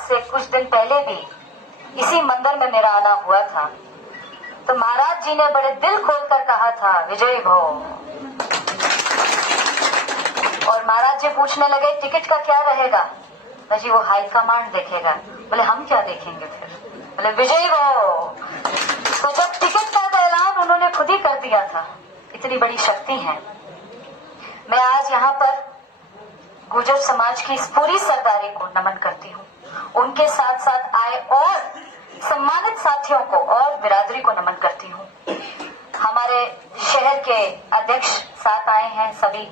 से कुछ दिन पहले भी इसी मंदिर में मेरा आना हुआ था, तो महाराज जी ने बड़े दिल खोलकर कहा था, विजयी भव। और महाराज जी पूछने लगे, टिकट का क्या रहेगा? जी वो हाईकमांड देखेगा। बोले हम क्या देखेंगे फिर? बोले विजयी भव। तो जब टिकट का ऐलान उन्होंने खुद ही कर दिया था, इतनी बड़ी शक्ति है। मैं आज यहाँ पर गुर्जर समाज की इस पूरी सरदारी को नमन करती हूँ। उनके साथ साथ आए और सम्मानित साथियों को और बिरादरी को नमन करती हूँ। हमारे शहर के अध्यक्ष साथ आए हैं, सभी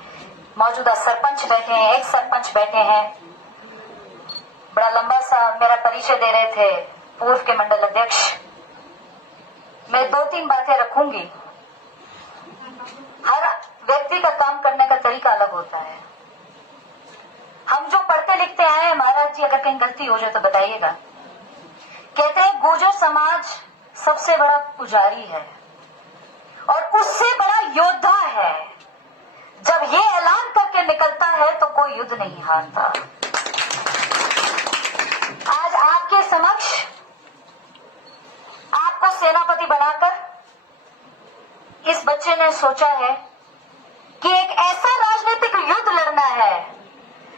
मौजूदा सरपंच बैठे हैं, एक सरपंच बैठे हैं, बड़ा लंबा सा मेरा परिचय दे रहे थे पूर्व के मंडल अध्यक्ष। मैं 2-3 बातें रखूंगी। हर व्यक्ति का काम करने का तरीका अलग होता है। हम जो पढ़ते लिखते आए हैं, महाराज जी अगर कहीं गलती हो जाए तो बताइएगा। कहते हैं गुर्जर समाज सबसे बड़ा पुजारी है और उससे बड़ा योद्धा है। जब ये ऐलान करके निकलता है तो कोई युद्ध नहीं हारता। आज आपके समक्ष आपको सेनापति बनाकर इस बच्चे ने सोचा है कि एक ऐसा राजनीतिक युद्ध लड़ना है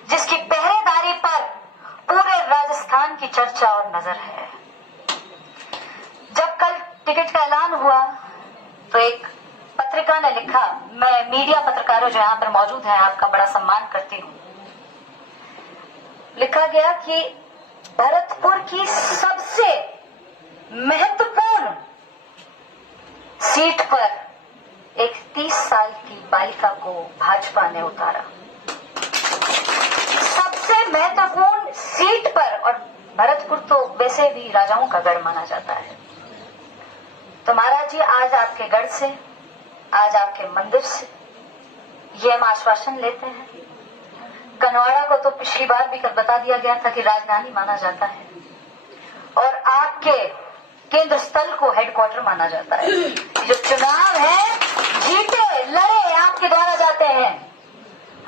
जिसकी पहरेदारी पर पूरे राजस्थान की चर्चा और नजर है। जब कल टिकट का ऐलान हुआ तो एक पत्रिका ने लिखा, मैं मीडिया पत्रकारों जो यहाँ पर मौजूद हैं आपका बड़ा सम्मान करती हूँ, लिखा गया कि भरतपुर की सबसे महत्वपूर्ण सीट पर एक 30 साल की बालिका को भाजपा ने उतारा। सबसे महत्वपूर्ण सीट पर, और भरतपुर तो वैसे भी राजाओं का गढ़ माना जाता है। तो महाराज जी आज आपके गढ़ से, आज आपके मंदिर से ये हम आश्वासन लेते हैं। कनवाड़ा को तो पिछली बार भी कर बता दिया गया था कि राजधानी माना जाता है और आपके केंद्र स्थल को हेडक्वार्टर माना जाता है। जो चुनाव है जीते लड़े आपके द्वारा जाते हैं।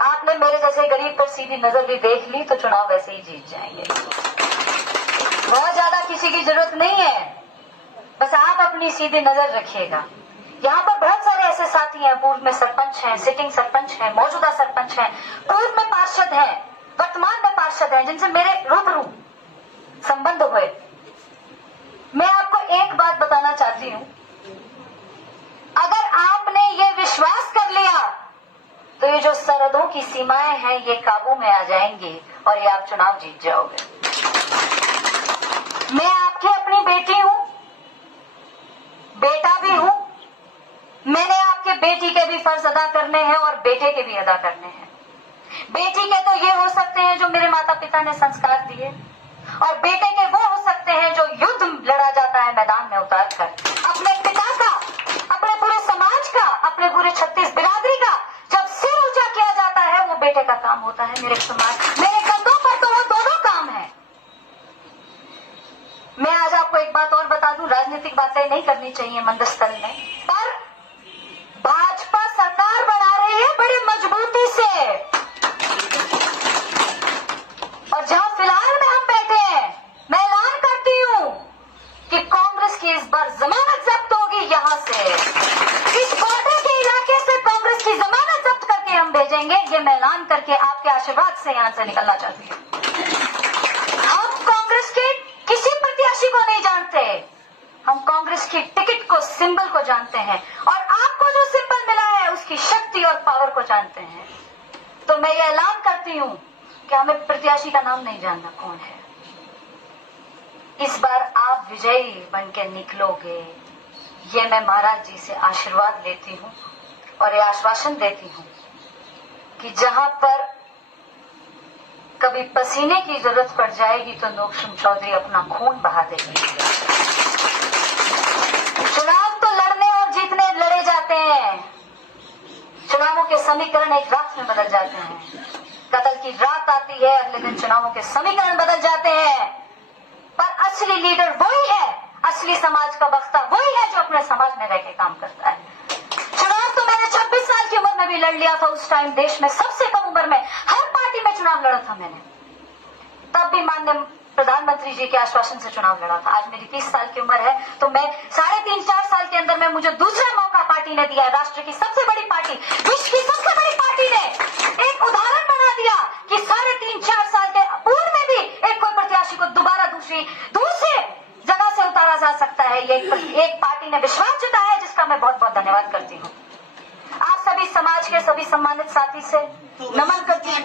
आपने मेरे जैसे गरीब पर सीधी नजर भी देख ली तो चुनाव वैसे ही जीत जाएंगे। बहुत ज्यादा किसी की जरूरत नहीं है, बस आप अपनी सीधी नजर रखिएगा। यहाँ पर बहुत सारे ऐसे साथी हैं, पूर्व में सरपंच हैं, सिटिंग सरपंच हैं, मौजूदा सरपंच हैं, पूर्व में पार्षद हैं, वर्तमान में पार्षद हैं, जिनसे मेरे रूबरू संबंध हुए। मैं आपको एक बात बताना चाहती हूँ, अगर आपने ये विश्वास कर लिया तो ये जो सरहदों की सीमाएं हैं ये काबू में आ जाएंगी और ये आप चुनाव जीत जाओगे। मैं आपकी अपनी बेटी हूँ, बेटा भी हूँ। मैंने आपके बेटी के भी फर्ज अदा करने हैं और बेटे के भी अदा करने हैं। बेटी के तो ये हो सकते हैं जो मेरे माता पिता ने संस्कार दिए, और बेटे के वो हो सकते हैं जो युद्ध लड़ा जाता है मैदान में उतार कर। अपने पिता का, अपने पूरे समाज का, अपने पूरे 36 बिरादरी का जब सिर ऊंचा किया जाता है वो बेटे का काम होता है। मेरे समाज, मेरे कंधों पर तो वो दोनों काम है। मैं आज आपको एक बात और बता दूं, राजनीतिक बातें नहीं करनी चाहिए मंदिर स्थल में, पर भाजपा सरकार बना रही है बड़ी मजबूती से। और जहां फिलहाल में हम बैठे हैं, मैं ऐलान करती हूं कि कांग्रेस की इस बार जमानत जब्त होगी। यहां से इस बॉर्डर के इलाके से कांग्रेस की जमानत जब्त करके हम भेजेंगे। ये मैं ऐलान करके आपके आशीर्वाद से यहां से निकलना चाहती हूं। हम कांग्रेस के किसी प्रत्याशी को नहीं जानते, हम कांग्रेस की टिकट को, सिंबल को जानते हैं और आपको जो सिंबल मिला है उसकी शक्ति और पावर को जानते हैं। तो मैं ये ऐलान करती हूं कि हमें प्रत्याशी का नाम नहीं जानना कौन है। इस बार आप विजयी बनके निकलोगे, ये मैं महाराज जी से आशीर्वाद लेती हूं और ये आश्वासन देती हूं कि जहां पर कभी पसीने की जरूरत पड़ जाएगी तो नोकशम चौधरी अपना खून बहा देगी। चुनाव तो लड़ने और जीतने लड़े जाते हैं, चुनावों के समीकरण एक रात में बदल जाते हैं। कतल की रात आती है, अगले दिन चुनावों के समीकरण बदल जाते हैं, पर असली लीडर वही है, असली समाज का वक्ता वही है जो अपने समाज में रह के काम करता है। चुनाव तो मैंने 26 साल की उम्र में भी लड़ लिया था। उस टाइम देश में सबसे कम उम्र में हर पार्टी में चुनाव लड़ा था मैंने। तब भी माननीय प्रधानमंत्री जी के आश्वासन से चुनाव लड़ा था। आज मेरी 30 साल की उम्र है, तो मैं 3.5-4 साल के अंदर में मुझे दूसरा मौका पार्टी ने दिया। राष्ट्र की सबसे बड़ी पार्टी, विश्व की सबसे बड़ी पार्टी ने एक उदाहरण बना दिया कि 3.5-4 साल के पूर्व में भी एक कोई प्रत्याशी को दोबारा दूसरे जगह से उतारा जा सकता है। ये एक पार्टी ने विश्वास जताया है, जिसका मैं बहुत बहुत धन्यवाद करती हूँ। आप सभी समाज के सभी सम्मानित साथी से नमन करती हूँ।